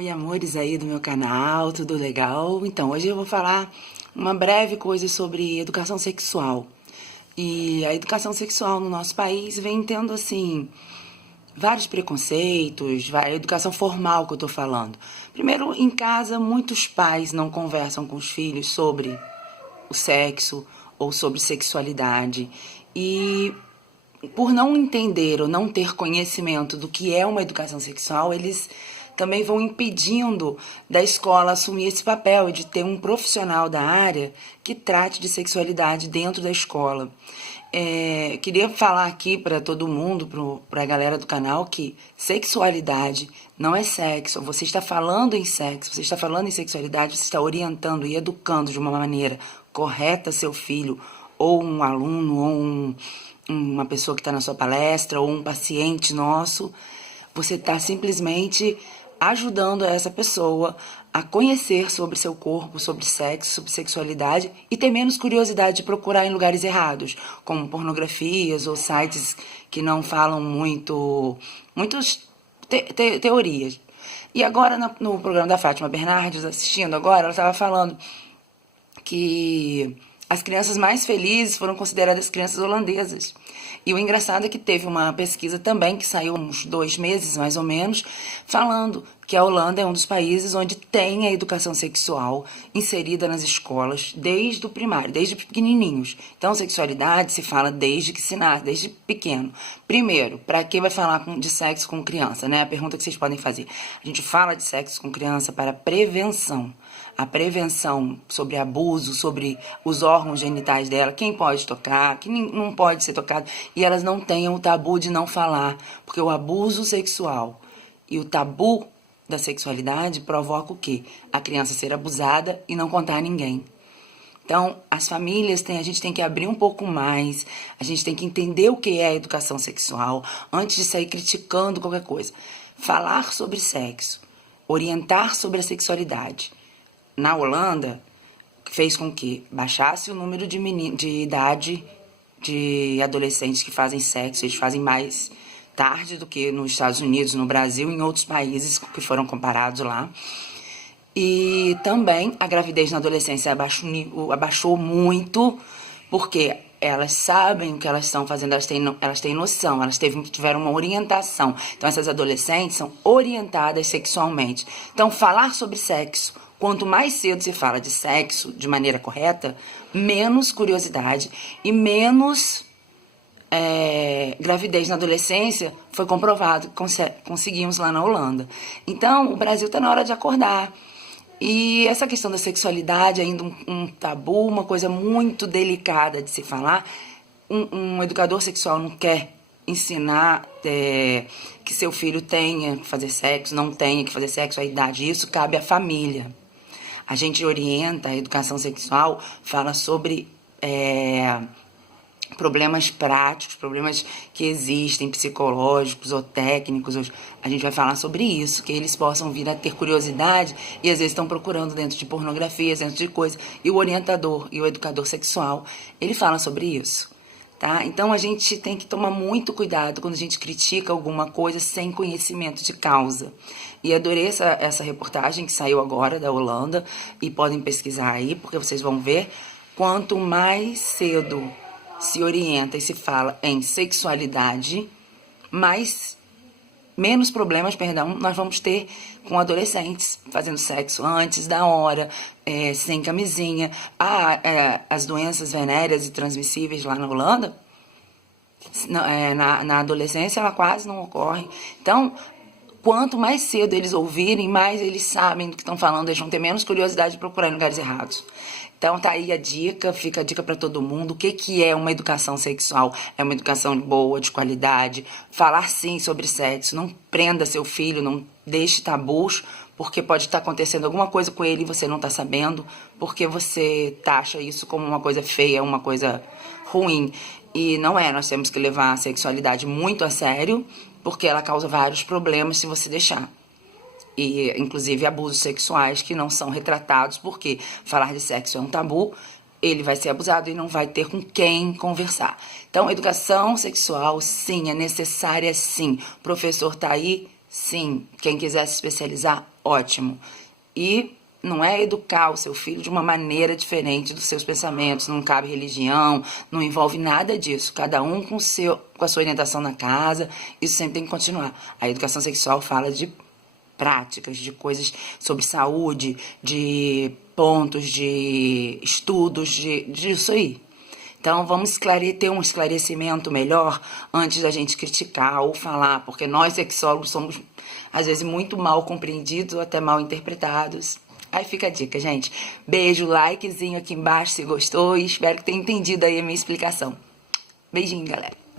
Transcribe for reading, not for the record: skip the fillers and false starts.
Oi, amores aí do meu canal, tudo legal? Então, hoje eu vou falar uma breve coisa sobre educação sexual. E a educação sexual no nosso país vem tendo, assim, vários preconceitos, a educação formal que eu tô falando. Primeiro, em casa, muitos pais não conversam com os filhos sobre o sexo ou sobre sexualidade. E por não entender ou não ter conhecimento do que é uma educação sexual, eles também vão impedindo da escola assumir esse papel e de ter um profissional da área que trate de sexualidade dentro da escola. Queria falar aqui para todo mundo, para a galera do canal, que sexualidade não é sexo. Você está falando em sexo, você está falando em sexualidade, você está orientando e educando de uma maneira correta seu filho, ou um aluno, ou uma pessoa que está na sua palestra, ou um paciente nosso. Você está simplesmente ajudando essa pessoa a conhecer sobre seu corpo, sobre sexo, sobre sexualidade e ter menos curiosidade de procurar em lugares errados, como pornografias ou sites que não falam muitas teorias. E agora, no programa da Fátima Bernardes, assistindo agora, ela estava falando que as crianças mais felizes foram consideradas crianças holandesas. E o engraçado é que teve uma pesquisa também, que saiu uns 2 meses, mais ou menos, falando que a Holanda é um dos países onde tem a educação sexual inserida nas escolas desde o primário, desde pequenininhos. Então, sexualidade se fala desde que se nasce, desde pequeno. Primeiro, para quem vai falar de sexo com criança, né? A pergunta que vocês podem fazer. A gente fala de sexo com criança para prevenção. A prevenção sobre abuso, sobre os órgãos genitais dela, quem pode tocar, quem não pode ser tocado, e elas não tenham o tabu de não falar, porque o abuso sexual e o tabu da sexualidade provoca o quê? A criança ser abusada e não contar a ninguém. Então, as famílias, a gente tem que abrir um pouco mais, a gente tem que entender o que é a educação sexual antes de sair criticando qualquer coisa. Falar sobre sexo, orientar sobre a sexualidade. Na Holanda, fez com que baixasse o número de idade de adolescentes que fazem sexo. Eles fazem mais tarde do que nos Estados Unidos, no Brasil e em outros países que foram comparados lá. E também a gravidez na adolescência abaixou muito, porque elas sabem o que elas estão fazendo, elas têm noção, elas tiveram uma orientação. Então, essas adolescentes são orientadas sexualmente. Então, falar sobre sexo, quanto mais cedo se fala de sexo de maneira correta, menos curiosidade e menos gravidez na adolescência foi comprovado, conseguimos lá na Holanda. Então, o Brasil está na hora de acordar. E essa questão da sexualidade, ainda um tabu, uma coisa muito delicada de se falar. Um educador sexual não quer ensinar que seu filho tenha que fazer sexo, não tenha que fazer sexo, a idade. Isso cabe à família. A gente orienta a educação sexual, fala sobre problemas práticos, problemas que existem, psicológicos ou técnicos. A gente vai falar sobre isso, que eles possam vir a ter curiosidade e às vezes estão procurando dentro de pornografias, dentro de coisas. E o orientador e o educador sexual, ele fala sobre isso, tá? Então a gente tem que tomar muito cuidado quando a gente critica alguma coisa sem conhecimento de causa. E adorei essa reportagem que saiu agora da Holanda, e podem pesquisar aí, porque vocês vão ver quanto mais cedo se orienta e se fala em sexualidade, menos problemas, nós vamos ter com adolescentes fazendo sexo antes da hora, sem camisinha. As doenças venéreas e transmissíveis lá na Holanda, na adolescência, ela quase não ocorre. Então, quanto mais cedo eles ouvirem, mais eles sabem do que estão falando, eles vão ter menos curiosidade de procurar em lugares errados. Então tá aí a dica, fica a dica para todo mundo. O que é uma educação sexual? É uma educação boa, de qualidade. Falar sim sobre sexo. Não prenda seu filho, não deixe tabus, porque pode estar acontecendo alguma coisa com ele e você não está sabendo, porque você taxa isso como uma coisa feia, uma coisa ruim. E não é, nós temos que levar a sexualidade muito a sério, porque ela causa vários problemas se você deixar. E, inclusive, abusos sexuais que não são retratados, porque falar de sexo é um tabu, ele vai ser abusado e não vai ter com quem conversar. Então, educação sexual, sim, é necessária, sim. O professor tá aí, sim. Quem quiser se especializar, ótimo. E não é educar o seu filho de uma maneira diferente dos seus pensamentos, não cabe religião, não envolve nada disso. Cada um com a sua orientação na casa, isso sempre tem que continuar. A educação sexual fala de práticas, de coisas sobre saúde, de pontos, de estudos, disso aí. Então, vamos ter um esclarecimento melhor antes da gente criticar ou falar, porque nós sexólogos somos, às vezes, muito mal compreendidos ou até mal interpretados. Aí fica a dica, gente. Beijo, likezinho aqui embaixo se gostou e espero que tenha entendido aí a minha explicação. Beijinho, galera.